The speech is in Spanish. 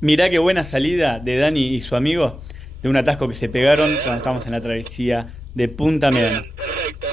Mirá qué buena salida de Dani y su amigo de un atasco que se pegaron cuando estábamos en la travesía de Punta Médano. Bien, perfecto.